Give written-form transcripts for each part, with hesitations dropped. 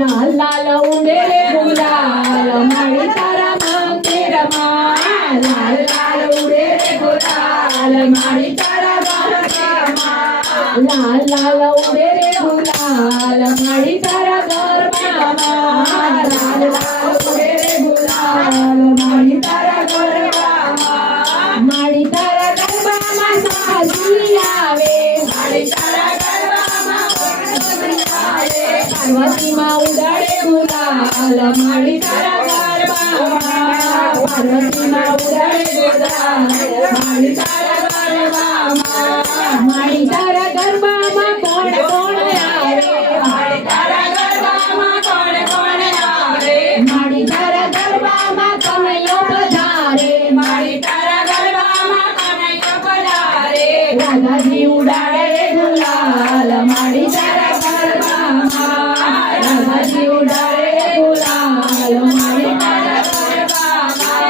લાલ લાલ ઉડે રે ગુલાલ મારી તારા મંદિરમાં લાલ લાલ ઉડે રે ગુલાલ મારી તારા ગરબામાં લાલ લાલ ઉડે રે ગુલાલ મારી તારા ગરબામાં લાલ લાલ ઉડે રે ગુલાલ મારી તારા ગરબામાં મારી તારા ગરબામાં સાજી આવે મારી તારા ગરબામાં પાર્વતી માં ઉડાડે ગુલાલ મારી તારા ગરબામાં પાર્વતી માં ઉડાડે ગુલાલ મારી તારા ગરબામાં મારી તારા ગરબામાં કોણ કોણ આવે મારી તારા ગરબામાં કોણ કોણ આવે મારી તારા ગરબામાં કનૈયો પધારે મારી તારા ગરબામાં કનૈયો પધારે રાધાજી ઉડાડે ગુલાલ મારી તારા ગરબામાં રાધાજી ઉડાડે ગુલાલ મારી તારા ગરબામાં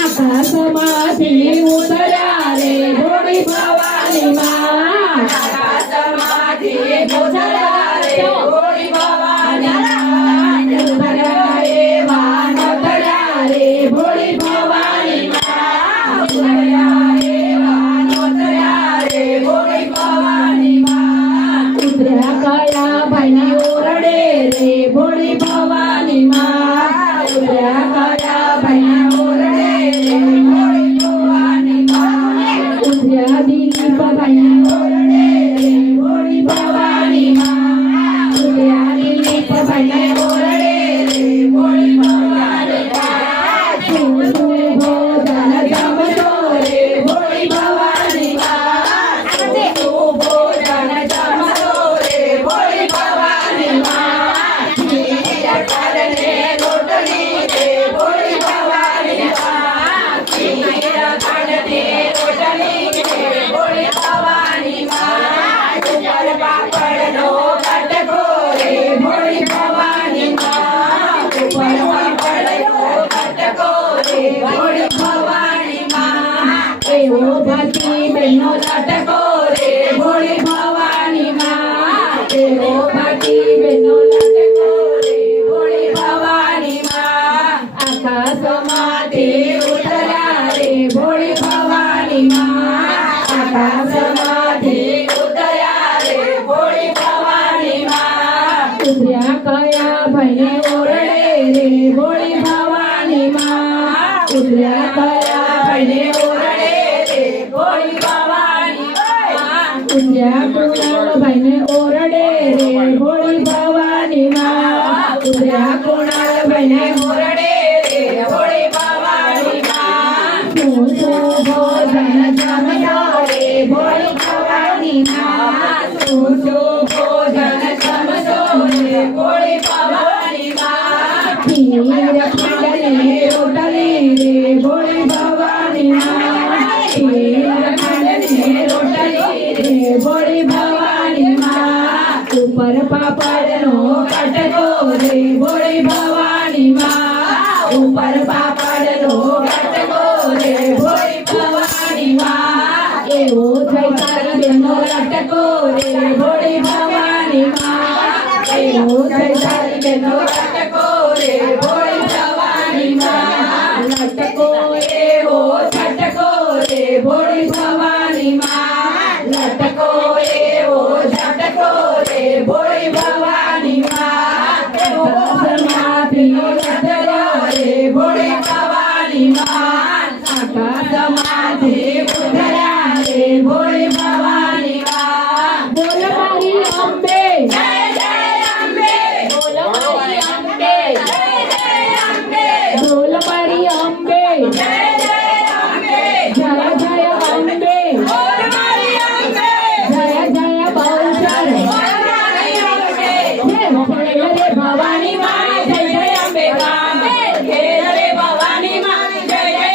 આકાશમાંથી ઉતર્યા રે ભોળી ભવાની માં આકાશમાંથી ઉતર્યા રે ભોળી ભવાની માં ઉતર્યા રે વાન ઉતર્યા રે ભોળી ભવાની માં ઉતર્યા રે વાન ઉતર્યા રે ભોળી ભવાની માં ઉતર્યા કયા ભાઈની ઓરડે રે ભોળી ભવાની માં ઉતર્યા કયા ભાઈના ઓરડે રે ભોળી ભવાની માં ઉતર્યા દીપ ભાઈના ઓરડે રે ભોળી ભવાની માં ઉતર્યા દીપ ભાઈના ઓરડે રે ભોળી ભવાની માં તું ભોજન જમતો રે ભોળી ભવાની માં તું ભોજન જમતો રે ભોળી ભવાની માં ખીર કડને રોટલી રે ભોળી ભવાની માં ખીર કડને રોટલી રે ભોળી ભવાની માં ઉપર પાપડનો કટકો રે ભોળી ભવાની માં ઉપર પાપડનો કટકો રે ભોળી ભવાની માં એવો ભક્તિ બહેનો લટકો રે ભોળી ભવાની માં એવો ભક્તિ બહેનો લટકો રે ભોળી ભવાની માં આકાશમાંથી ઉતર્યા રે ભોળી ભવાની માં આકાશમાંથી ઉતર્યા રે ભોળી ભવાની માં ઉતર્યા કયા ભાઈને ઓરડે રે ભોળી ભવાની માં ઉતર્યા કયા ભાઈને ઓરડે રે ભોળી ભવાની માં ઉતર્યા કુણાલ ભાઈને ઓરડે રે ભોળી ભવાની માં ઉતર્યા કુણાલ ભાઈને ઓરડે રે ભોળી ભવાની માં તું ભોજન જમતો રે ભોળી ભવાની માં તું ભોજન જમતો રે ભોળી ભવાની માં ખીર ખંડને રોટલી રે ભોળી ભવાની માં ખીર ખંડને રોટલી રે ભોળી ભવાની માં ઉપર પાપડનો કટકો રે ભોળી ભવાની માં ઉપર પાપડનો કટકો રે ભોળી ભવાની માં એવો થઈ તારી બેનો લટકો રે ભોળી ભવાની માં એવો થઈ તારી બેનો લટકો રે ભોળી ભવાની માં લટકો એવો ઝટકો રે ભોળી ભવાની માં લટકો એવો ઝટકો રે ભોળી ભવાની માં આકાશમાંથી ઉતર્યા રે ભોળી ભવાની માં આકાશમાંથી ઉતર્યા રે ભોળી ભવાની માં બોલ મારી અંબે જય જય અંબે બોલ મારી અંબે જય જય અંબે બોલ મારી અંબે જય જય અંબે જય જય અંબે બોલ મારી અંબે જય જય બહુચર બોલ મારી અંબે જય રે ભવાની માં જય જય અંબે ગામે જય રે ભવાની માં જય જય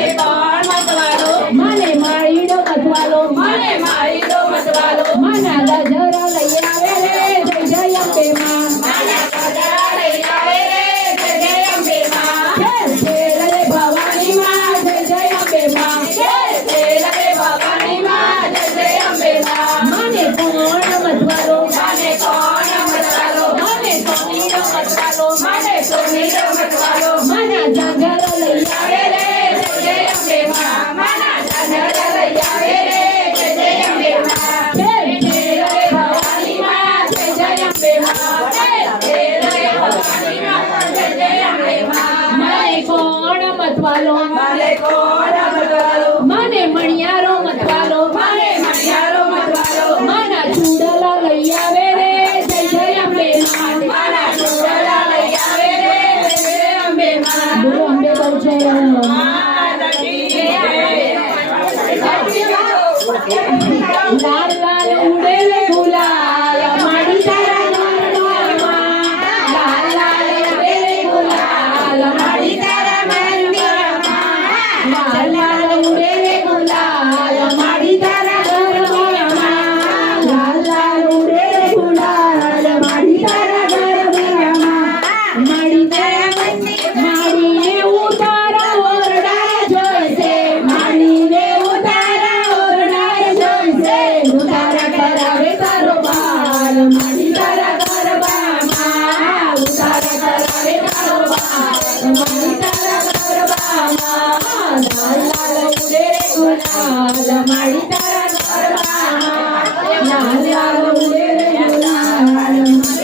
મને કોણ મતવાલો મને માળીનો મતવાલો મને મારીનો મતવાલો માના ગજરા લઈ આવે રે જય જય અંબે માં માના ગજરા લઈ આવે રે જય જય અંબે માં ખેર ખેર રે ભવાની માં જય જય અંબે માં ખેર ખેર રે ભવાની માં જય જય અંબે માં મને કોણ મતવાલો મને કોણ મતવાલો મને સોનીનો મતવાલો મને સોનીનો મતવાલો માના જાગરો લઈ આવે આવે રે જય જય અંબે માં માના જાનર લઈ આવે રે જય જય અંબે માં ખેર ખેર રે ભવાની માં જય જય અંબે માં ખેર ખેર રે ભવાની માં જય જય અંબે માં મને કોણ મતવાલો મને કોણ મતવાલો મને મણિયારો મતવાલો મને મણિયારો મતવાલો માના ચૂડલા લઈ આવે રે જય જય અંબે માં માના ચોળા લઈ આવે રે જય જય અંબે માં બોલો અંબે બહુ છે લાલ લાલ ઉડે રે ગુલાલ માડી તારા ગરબામાં લાલ લાલ ઉડે રે ગુલાલ માડી તારા ગરબામાં લાલ લાલ ઉડે રે ગુલાલ માડી તારા ગરબામાં લાલ લાલ ઉડે રે ગુલાલ માડી તારા ગરબામાં માડી તારા માડીને ઉતારા ઓરડા જોઈશે માડીને ઉતારા ઓરડા જોઈશે ઉતારા કરાવે તારો બાર માડી તારા ગરબામાં ઉતારા કરાવે તારો બાર માડી તારા ગરબામાં લાલ લાલ ઉડે રે ગુલાલ માડી તારા ગરબામાં લાલ લાલ ઉડે રે ગુલાલ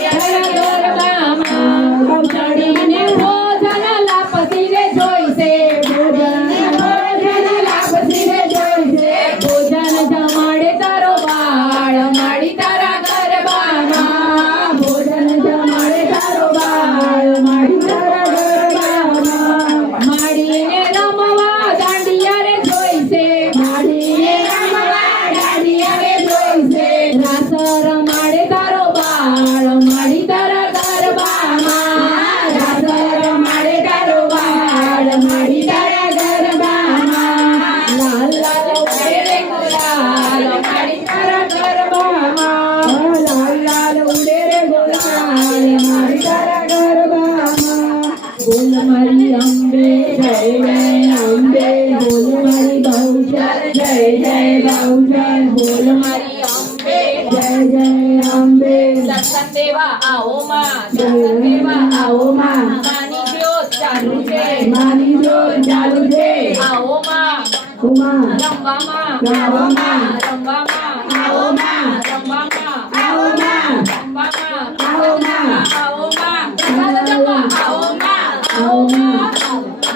તારા ગરબામાં ચડીને ભોજન લાપસી રે જોઈશે ભોજન લાપસી રે જોઈશે ભોજન જમાડે તારો બાળ માડી તારા ગરબામાં ભોજન જમાડે તારો બાળ માડી તારા ગરબામાં માડીને રમવા દાંડિયા રે જોઈશે માડીને રમવા દાંડિયા રે જોઈશે રાસ રમાડે તારો બાળ માડી તારા ગરબામાં રાસ રમાડે તારો બાળ માડી તારા ગરબામાં લાલ લાલ ઉડે રે ગુલાલ માડી તારા ગરબામાં લાલ લાલ ઉડે રે ગુલાલ માડી તારા ગરબામાં બોલ મારી અંબે જય જય અંબે બોલ મારી બહુચર જય જય બહુચર બોલ મારી અંબે જય જય અંબે દર્શન દેવા આવો માં જય દેવા આવો માં માની જ્યોત ચાલુ છે મારી જોર ચાલુ છે આવો માં ઉમા રમવામાં ગાવામાં રમવામાં આવો માં રમવામાં આવો માં રમવામાં આવો માં આવો માં પ્રસાદ જમવા આવો માં આવો માં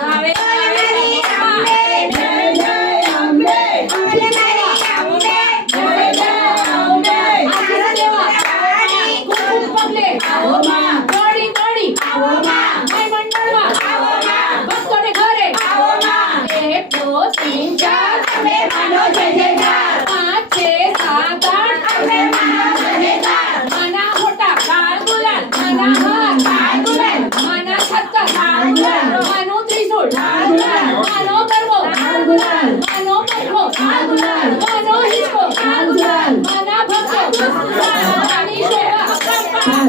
આવે જય જય અંબે જય જય અંબે આશીર્વાદ દેવા કુમકુમ પગલે આવો માં દોડી દોડી આવો માં માય મંડળમાં આવો માં ભક્તોને ઘરે આવો માં 1 2 3 4 અમે માનો જય જયકાર 5 6 7 8 અમે માનો જય જયકાર માના મોટા લાલ ગુલાલ માના હાર લાલ ગુલાલ માના છત્તર લાલ ગુલાલ માનું ત્રિશૂળ લાલ ગુલાલ માનો ગરબો લાલ ગુલાલ માનો પગલો લાલ ગુલાલ માનો હિસ્સો લાલ ગુલાલ માના ભક્તો માની શોભા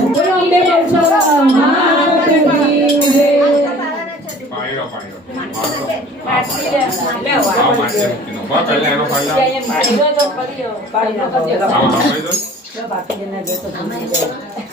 બોલો અંબે બહુચર માત કી જય પાયો પાયો પાછી લે લેવા આ માટે નો બા પહેલા એનો ફાયદા એમ કર્યો તો કર્યો પાડ્યો કર્યો આવો ભાઈ તો